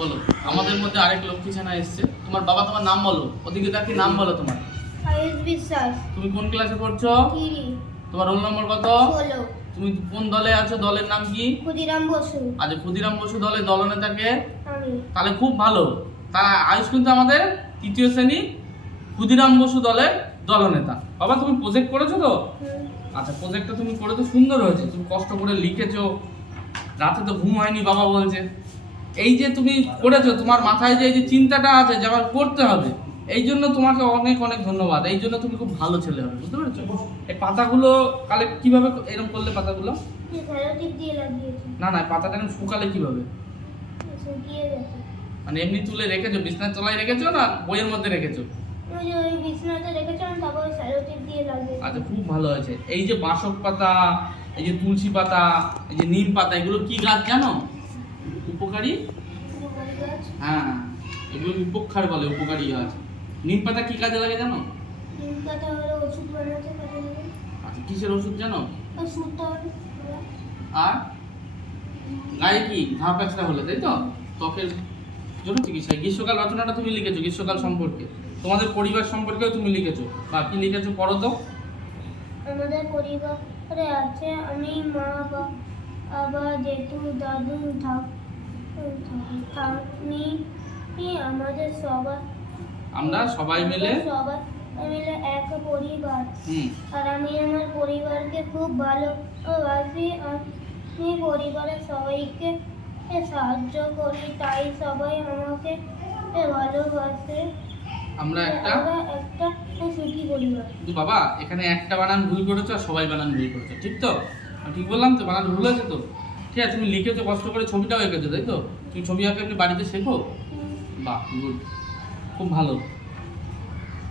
বলো আমাদের মধ্যে আরেক লক্ষ্মী ছানা এসছে। তোমার বাবা তোমার নাম বলো ওদিকে তার কি নাম বলো তোমার? বিশ্বাস। তুমি কোন ক্লাসে পড়ছো? তোমার রোল নম্বর কত? তুমি কোন দলে আছো? দলের নাম কি? ক্ষুদিরাম বসু। আজ ক্ষুদিরাম বসু দলের দলনেতাকে তাহলে খুব ভালো। তারা আয়ুষ কিন্তু আমাদের তৃতীয় শ্রেণি ক্ষুদিরাম বসু দলের দলনেতা বাবা তুমি প্রজেক্ট করেছ তো? আচ্ছা প্রজেক্টটা তুমি করে তো সুন্দর হয়েছে। তুমি কষ্ট করে লিখেছো। রাতে তো ঘুম হয়নি বাবা বলছে। এই যে তুমি করেছ, তোমার মাথায় যে এই যে চিন্তাটা আছে যে আমার করতে হবে, এই জন্য তোমাকে অনেক অনেক ধন্যবাদ। এই জন্য তুমি খুব ভালো ছেলে হবে, বুঝতে পেরেছ? এই পাতাগুলো কালেক্ট কীভাবে এরকম করলে পাতাগুলো? না না পাতাটা এরকম শুকালে কীভাবে? মানে এমনি তুলে রেখেছো, বিছনার তলায় রেখেছো না বইয়ের মধ্যে রেখেছো? আচ্ছা খুব ভালো হয়েছে। এই যে বাসক পাতা, এই যে তুলসী পাতা, এই যে নিম পাতা, এগুলো কি গাছ জানো? উপকারী? উপকারী হ্যাঁ। এগুলো উপকার বলে? উপকারী গাছ নিম পাতা কি কাজে লাগে জানো? আচ্ছা কিসের ওষুধ জানো? আর? গায়ে কি? ঘা প্যাঁচড়া হলে তাই তো? ত্বকের জন্য চিকিৎসা। গ্রীষ্মকাল রচনাটা তুমি লিখেছো গ্রীষ্মকাল সম্পর্কে। তোমাদের পরিবার সম্পর্কেও তুমি লিখেছো। বা কি লিখেছো পড়ো তো। আমাদের পরিবারে আছে আমি মা বাবা জেঠু দাদু ঠাক ঠাকুমি আমাদের সবার আমরা সবাই মিলে? সবাই মিলে এক পরিবার। আর আমি আমার পরিবারকে খুব ভালোবাসি। আমি পরিবারের সবাইকে সাহায্য করি তাই সবাই আমাকে ভালোবাসে। আমরা একটা একটা সুখী পরিবার। কিন্তু বাবা এখানে একটা বানান ভুল করেছ আর সবাই বানান ভুল করেছ ঠিক তো? ঠিক বললাম তো? বানান ভুল হয়েছে তো? ঠিক আছে তুমি লিখেছো কষ্ট করে ছবিটাও এঁকেছো তাই তো? তুমি ছবি আঁকে এমনি বাড়িতে শেখো? বাহ গুড খুব ভালো।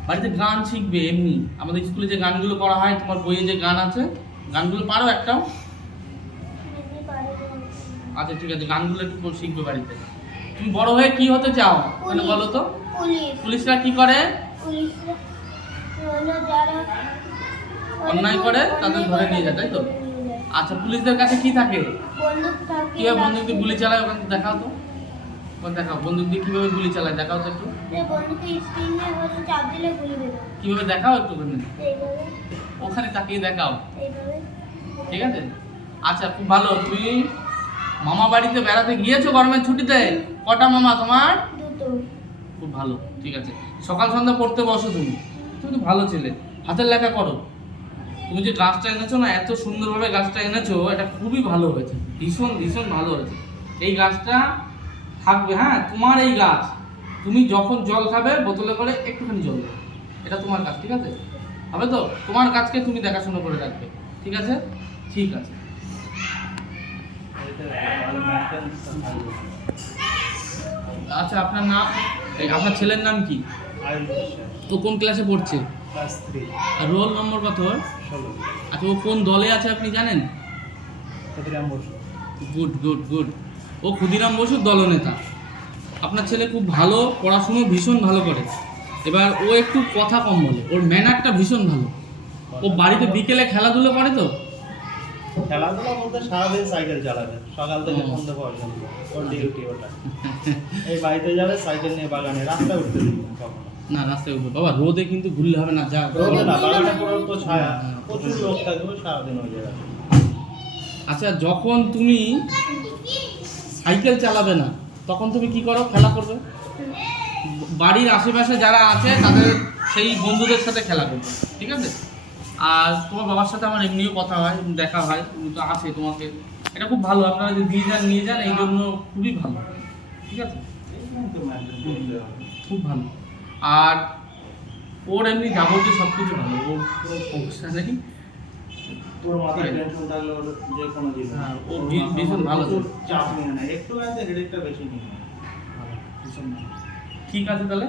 বাড়িতে গান শিখবে এমনি। আমাদের স্কুলে যে গানগুলো করা হয় তোমার বইয়ে যে গান আছে গানগুলো পারো একটাও। আচ্ছা ঠিক আছে গানগুলো একটু শিখবে বাড়িতে। তুমি বড় হয়ে কি হতে চাও? মানে বলো তো। পুলিশরা কি করে? অন্যায় করে তাদের ধরে নিয়ে যায়, তাই তো? আচ্ছা পুলিশদের কাছে কি থাকে? কীভাবে বন্দুক দিয়ে গুলি চালায় ওখানে? দেখাও তো। ওখানে দেখাও বন্দুক দিয়ে কীভাবে গুলি চালায়? দেখাও তো একটু। কীভাবে দেখাও একটু ওখানে? ওখানে তাকিয়ে দেখাও। ঠিক আছে? আচ্ছা খুব ভালো। তুমি মামা বাড়িতে বেড়াতে গিয়েছো গরমের ছুটিতে? কটা মামা তোমার? খুব ভালো ঠিক আছে। সকাল সন্ধ্যা পড়তে বসো তুমি। তুমি তো ভালো ছেলে। হাতের লেখা করো। তুমি যে গাছটা এনেছো না, এত সুন্দরভাবে গাছটা এনেছো, এটা খুবই ভালো হয়েছে। ভীষণ ভীষণ ভালো হয়েছে। এই গাছটা থাকবে হ্যাঁ তোমার এই গাছ। তুমি যখন জল খাবে, বোতলে করে একটুখানি জল দেবে এটা তোমার কাজ ঠিক আছে? হবে তো? তোমার কাজকে তুমি দেখাশোনা করে রাখবে, ঠিক আছে? ঠিক আছে। আচ্ছা আপনার নাম? আপনার ছেলের নাম কি? ও কোন ক্লাসে পড়ছে? আর রোল নম্বর কত? আচ্ছা ও কোন দলে আছে আপনি জানেন? গুড গুড গুড ও ক্ষুদিরাম বসুর দলনেতা। আপনার ছেলে খুব ভালো পড়াশুনো ভীষণ ভালো করে। এবার ও একটু কথা কম বলে। ওর ম্যানারটা ভীষণ ভালো। ও বাড়িতে বিকেলে খেলাধুলো করে তো? খেলাধুলা বলতে সারাদিন সাইকেল চালাবে। সকাল থেকে। সন্ধ্যে পর্যন্ত। ওর ডিউটি ওটা। এই বাড়িতে যাবে সাইকেল নিয়ে বাগানে। রাস্তায় উঠতে দিবি কখনো। না রাস্তায় উঠবে। বাবা রোদে কিন্তু ঘুরলে হবে না যা হ্যাঁ, আচ্ছা যখন তুমি সাইকেল চালাবে না তখন তুমি কি করো? খেলা করবে? বাড়ির আশেপাশে যারা আছে তাদের সেই বন্ধুদের সাথে খেলা করবে ঠিক আছে? আর তোমার বাবার সাথে আমার এমনিও কথা হয় দেখা হয় তুমি তো আসে তোমাকে। এটা খুব ভালো আপনারা যদি দিয়ে যান নিয়ে যান এই জন্য খুবই ভালো ঠিক আছে। খুব ভালো। আর ওর এমনি যাবতীয় সব কিছু ভালো ওর কোনো সমস্যা নেই ও ভীষণ ভালো চাপ না একটু হেডেকটা বেশি নেয় ঠিক আছে তাহলে।